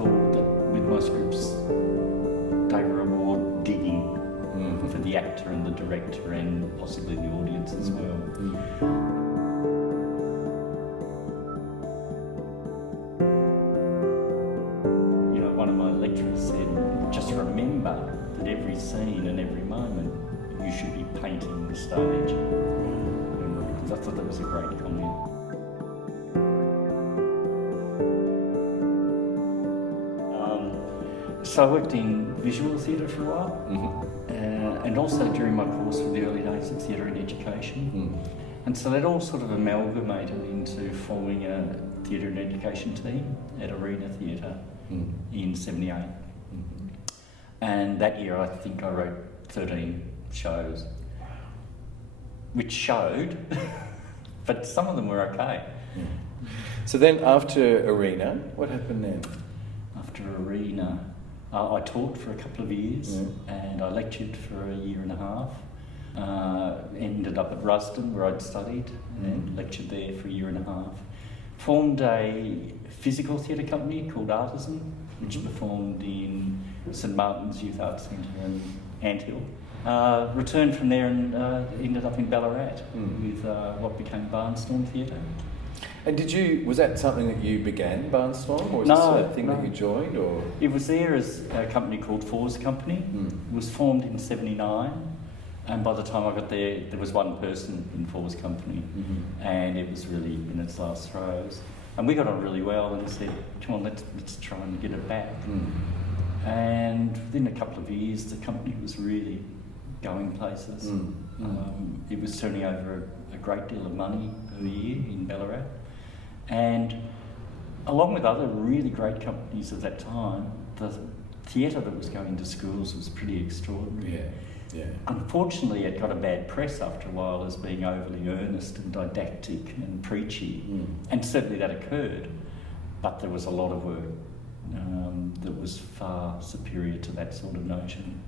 told that with most groups, they reward digging for the actor and the director and possibly the audience as well. You know, one of my lecturers said, just remember that every scene and every moment you should be painting the stage. And I thought that was a great comment. So I worked in visual theatre for a while, and also during my course for the early days of theatre and education. And so that all sort of amalgamated into forming a theatre and education team at Arena Theatre in '78. And that year I think I wrote 13 shows, which showed, but some of them were okay. So then after Arena, what happened then? After Arena, I taught for a couple of years and I lectured for a year and a half. Ended up at Rusden where I'd studied and lectured there for a year and a half. Formed a physical theatre company called Artisan, which performed in St Martin's Youth Arts Centre in Anthill. Returned from there and ended up in Ballarat with what became Barnstorm Theatre. And was that something that you began, Barnstorm, or was this a thing that you joined? Or it was there as a company called Force Company. It was formed in '79, and by the time I got there, there was one person in Force Company, and it was really in its last throes. And we got on really well and said, come on, let's try and get it back. And within a couple of years, the company was really going places. It was turning over a great deal of money per year in Ballarat. And along with other really great companies at that time, the theatre that was going to schools was pretty extraordinary. Unfortunately, it got a bad press after a while as being overly earnest and didactic and preachy. And certainly that occurred, but there was a lot of work that was far superior to that sort of notion.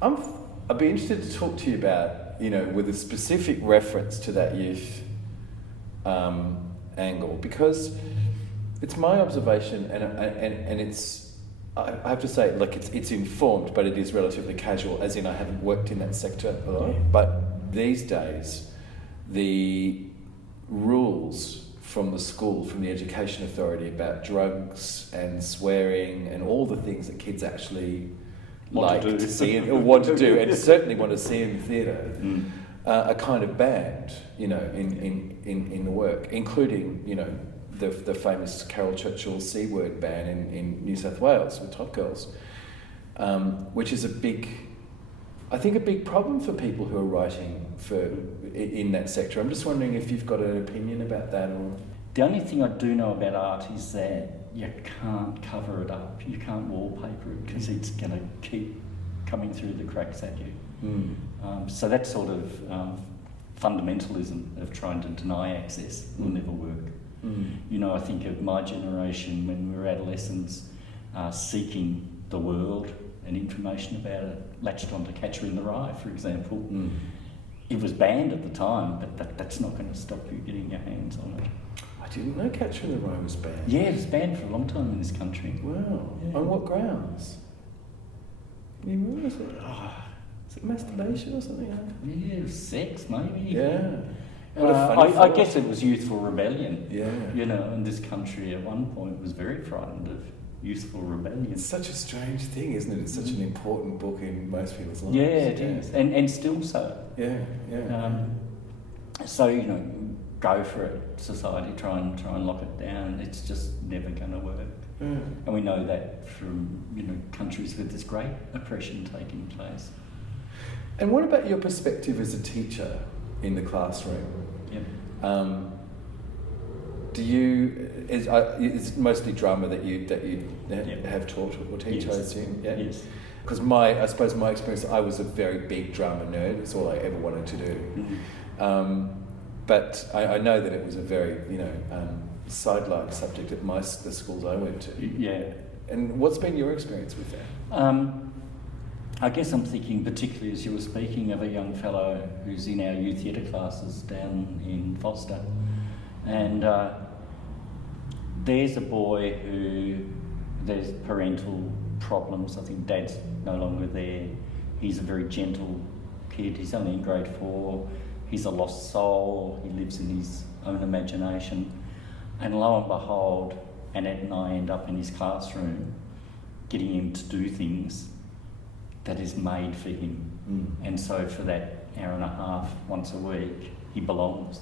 I'd be interested to talk to you about, with a specific reference to that youth angle, because it's my observation, and it's, I have to say, like it's informed, but it is relatively casual, as in I haven't worked in that sector a lot. But these days, the rules from the school, from the education authority about drugs and swearing and all the things that kids actually like to see and want to do, and certainly want to see in the theatre, are kind of banned, in the work, including, the famous Carol Churchill C-word ban in New South Wales with Top Girls, which is a big problem for people who are writing in that sector. I'm just wondering if you've got an opinion about that. Or the only thing I do know about art is that you can't cover it up, you can't wallpaper it, because it's going to keep coming through the cracks at you. So that sort of fundamentalism of trying to deny access will never work. I think of my generation when we were adolescents seeking the world and information about it, latched onto Catcher in the Rye, for example. It was banned at the time, but that's not going to stop you getting your hands on it. I didn't know Catcher in the Rye was banned. Yeah, it was banned for a long time in this country. Wow. Yeah. On what grounds? What was it? Is it masturbation or something like that? Yeah, sex maybe. Yeah. I guess it was youthful rebellion. Yeah. And this country at one point was very frightened of youthful rebellion. It's such a strange thing, isn't it? It's such an important book in most people's lives. Yeah, it is. And still so. Yeah. So, go for it, society, try and lock it down. It's just never going to work. And we know that from, countries with this great oppression taking place. And what about your perspective as a teacher in the classroom? It's mostly drama that you have taught or teach, yes. I assume? Yeah? Yes. Because I suppose my experience, I was a very big drama nerd. It's all I ever wanted to do. But I know that it was a very, sidelined subject at the schools I went to. Yeah. And what's been your experience with that? I guess I'm thinking, particularly as you were speaking, of a young fellow who's in our youth theatre classes down in Foster. And there's a boy who there's parental problems. I think Dad's no longer there. He's a very gentle kid. He's only in grade 4. He's a lost soul. He lives in his own imagination. And lo and behold, Annette and I end up in his classroom getting him to do things that is made for him. And so for that hour and a half once a week, he belongs.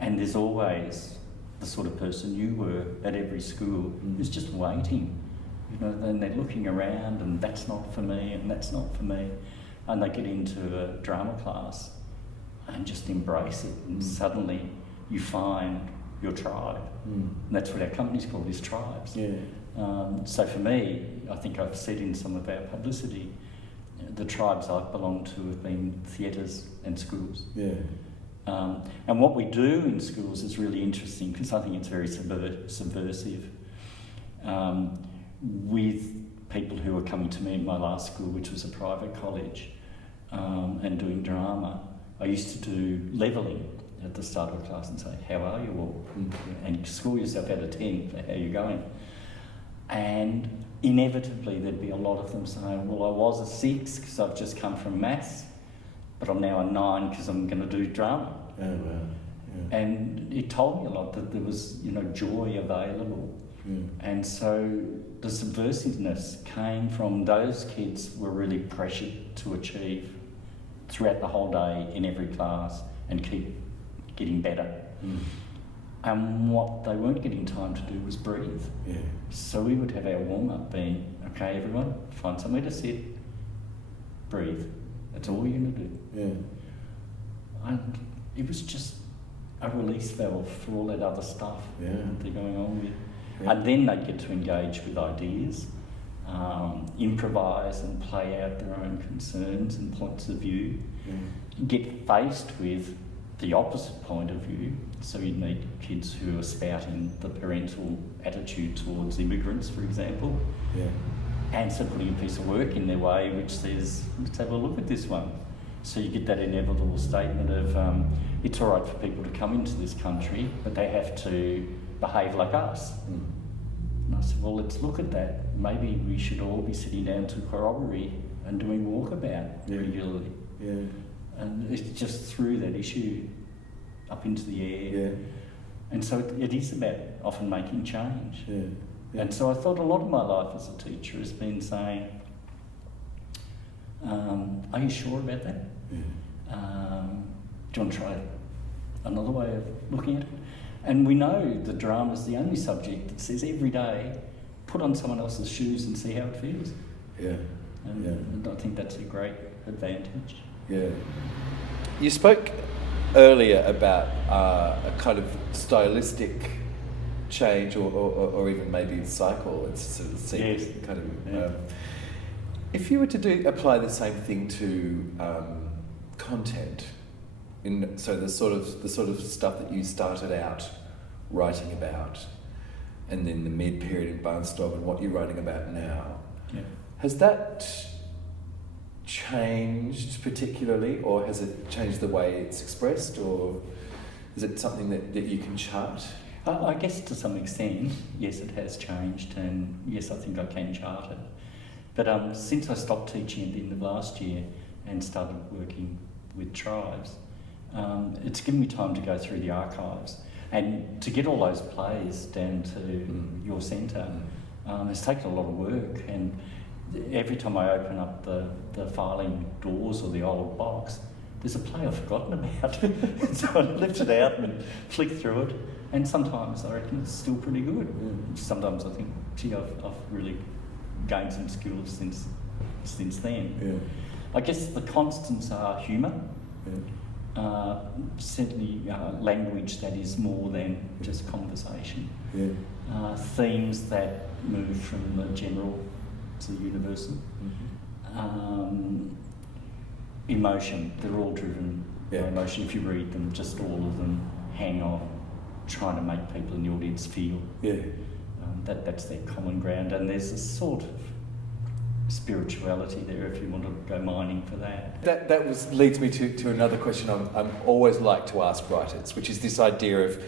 And there's always the sort of person you were at every school who's just waiting. You know, then they're looking around and that's not for me and that's not for me. And they get into a drama class and just embrace it. And suddenly you find your tribe. And that's what our company's called, is tribes. Yeah. So for me, I think I've said in some of our publicity, the tribes I've belonged to have been theatres and schools. Yeah. And what we do in schools is really interesting because I think it's very subversive. With people who were coming to me in my last school, which was a private college, and doing drama, I used to do levelling at the start of a class and say, how are you all? And score yourself out of 10 for how you're going. And inevitably there'd be a lot of them saying, well, I was a 6 because I've just come from maths, but I'm now a 9 because I'm going to do drama. Oh, wow. Yeah. And it told me a lot that there was, you know, joy available. And so the subversiveness came from those kids were really pressured to achieve throughout the whole day in every class and keep getting better. And what they weren't getting time to do was breathe. Yeah. So we would have our warm-up being, okay, everyone, find somewhere to sit, breathe. That's all you're going to do. Yeah. And it was just a release valve for all that other stuff that they're going on with. Yeah. And then they'd get to engage with ideas, improvise and play out their own concerns and points of view, get faced with the opposite point of view. So you'd meet kids who are spouting the parental attitude towards immigrants, for example, and so putting a piece of work in their way which says, let's have a look at this one. So you get that inevitable statement of, it's all right for people to come into this country, but they have to behave like us. And I said, well, let's look at that. Maybe we should all be sitting down to corroboree and doing walkabout regularly. Yeah. And it just threw that issue up into the air. Yeah. And so it is about often making change. Yeah. Yeah. And so I thought a lot of my life as a teacher has been saying, are you sure about that? Yeah. Do you want to try another way of looking at it? And we know the drama is the only subject that says every day, put on someone else's shoes and see how it feels. Yeah. And I think that's a great advantage. Yeah. You spoke earlier about a kind of stylistic change or even maybe cycle. It's sort of kind of. If you were to apply the same thing to content, so the sort of stuff that you started out writing about, and then the mid period in Barnstable and what you're writing about now, has that changed particularly, or has it changed the way it's expressed, or is it something that you can chart? I guess to some extent, yes, it has changed, and yes, I think I can chart it. But since I stopped teaching at the end of last year and started working with tribes, it's given me time to go through the archives and to get all those plays down to your centre. It's taken a lot of work, and every time I open up the filing doors or the old box, there's a play I've forgotten about. So I lift it out and flick through it, and sometimes I reckon it's still pretty good. Sometimes I think, gee, I've really gained some skills since then. I guess the constants are humour, certainly language that is more than just conversation, themes that move from the general to the universal, emotion, they're all driven by emotion. If you read them, just all of them hang on trying to make people in the audience feel. That's their common ground, and there's a sort of spirituality there if you want to go mining for that. That leads me to another question I'm always like to ask writers, which is this idea of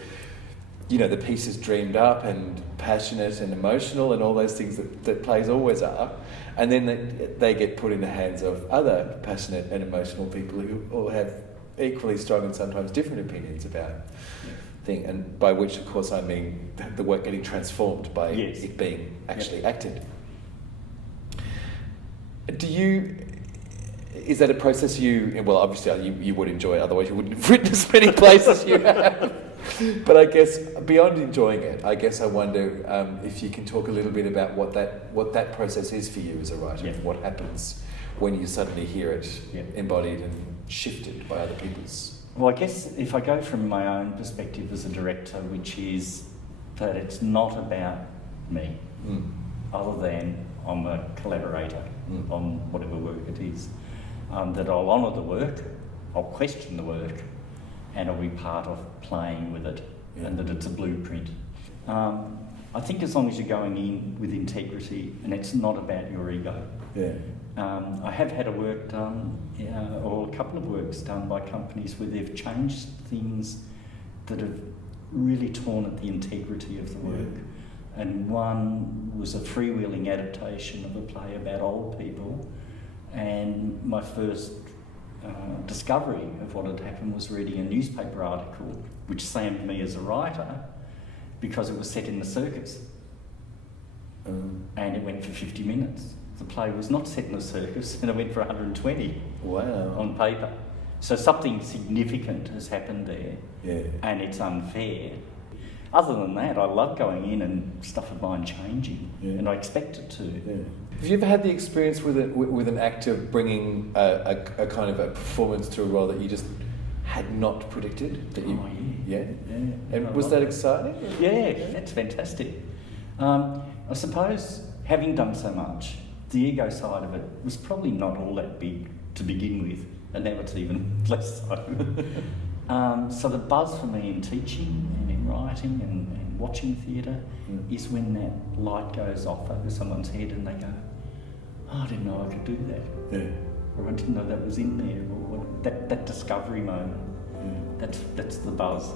you know, the piece is dreamed up and passionate and emotional and all those things that plays always are. And then they get put in the hands of other passionate and emotional people who all have equally strong and sometimes different opinions about thing. And by which, of course, I mean the work getting transformed by it being actually acted. Is that a process well, obviously you would enjoy it, otherwise you wouldn't have written as many places you have. But I guess beyond enjoying it, I guess I wonder if you can talk a little bit about what that process is for you as a writer, and what happens when you suddenly hear it embodied and shifted by other people's. Well, I guess if I go from my own perspective as a director, which is that it's not about me, other than I'm a collaborator on whatever work it is, that I'll honour the work, I'll question the work, and I'll be part of playing with it, and that it's a blueprint. I think as long as you're going in with integrity and it's not about your ego. I have had a work done, or a couple of works done by companies where they've changed things that have really torn at the integrity of the work. And one was a freewheeling adaptation of a play about old people, and my first discovery of what had happened was reading a newspaper article which slammed me as a writer because it was set in the circus, and it went for 50 minutes. The play was not set in a circus, and it went for 120 on paper. So something significant has happened there, and it's unfair. Other than that, I love going in and stuff of mine changing, and I expect it to. Have you ever had the experience with an actor bringing a kind of a performance to a role that you just had not predicted? That you, And was that exciting? Yeah, that's fantastic. I suppose, having done so much, the ego side of it was probably not all that big to begin with, and now it's even less so. So the buzz for me in teaching and in writing and watching theatre is when that light goes off over someone's head and they go, oh, I didn't know I could do that. Or I didn't know that was in there. Or that discovery moment. That's the buzz.